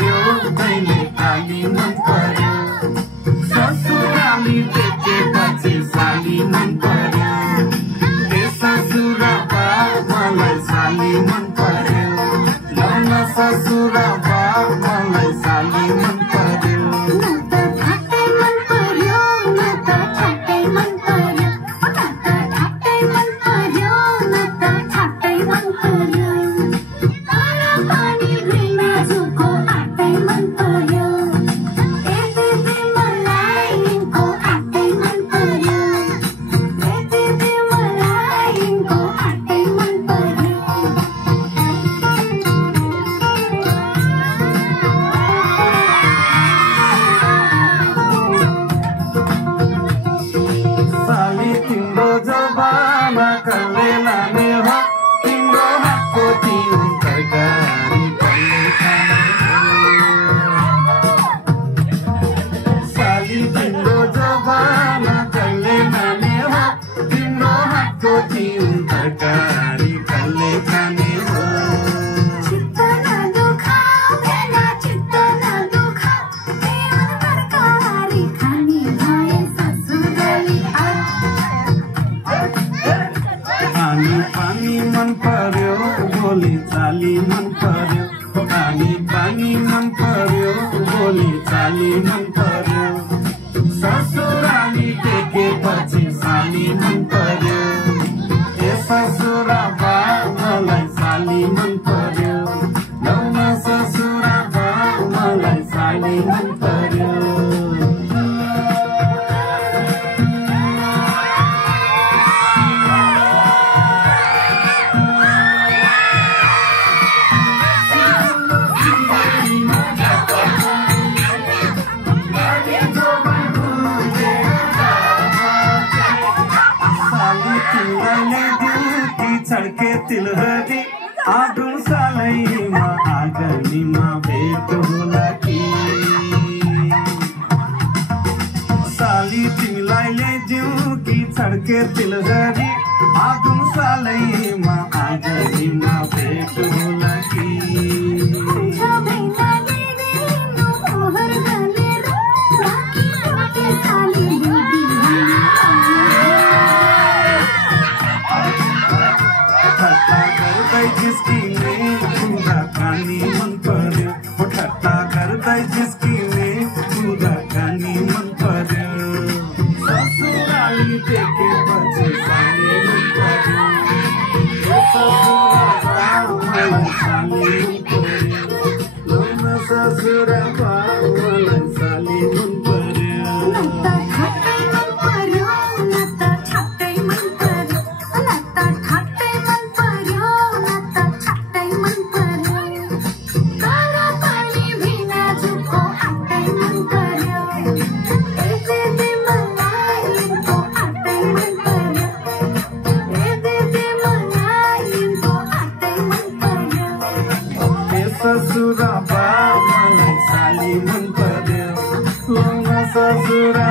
पर्यो कहिले काली मन पर्यो ससुराली देखेपछि साली मन पर्यो ए ससुरा बा मलाई साली मन पर्यो लौन ससुरा बा मलाई साली मन पर्यो तरकारी कल्ले खाने हो चित्त न दुखा तरकारी खाने भए ससुराली पानी पानी मन पर्यो बोली चाली मन पर्यो पानी पानी मन पर्यो बोली चाली मन पर्यो ससुराली देखेपछि साली मन पर्यो ससुरा बा मलाई साली मन पर्यो लौन ससुरा बा मलाई साली मन पर्यो छड्के तिलहरी आगो सालैमा आगनीमा भेट होला कि साली तिमीलाई ल्याइदिउँ कि छड्के तिलहरी आगो सालैमा आगनीमा भेट होला कि जिस्किने कुराकानी मन पर्यो ठट्टा गर्दै जिस्किने कुराकानी मन पर्यो ससुराली देखेपछि साली मन पर्यो ससुरा मलाई साली मन पर्यो लौन ससुरा मलाई साली मन पर्यो ससुरा बा मलाई साली मन पर्यो लौन ससुरा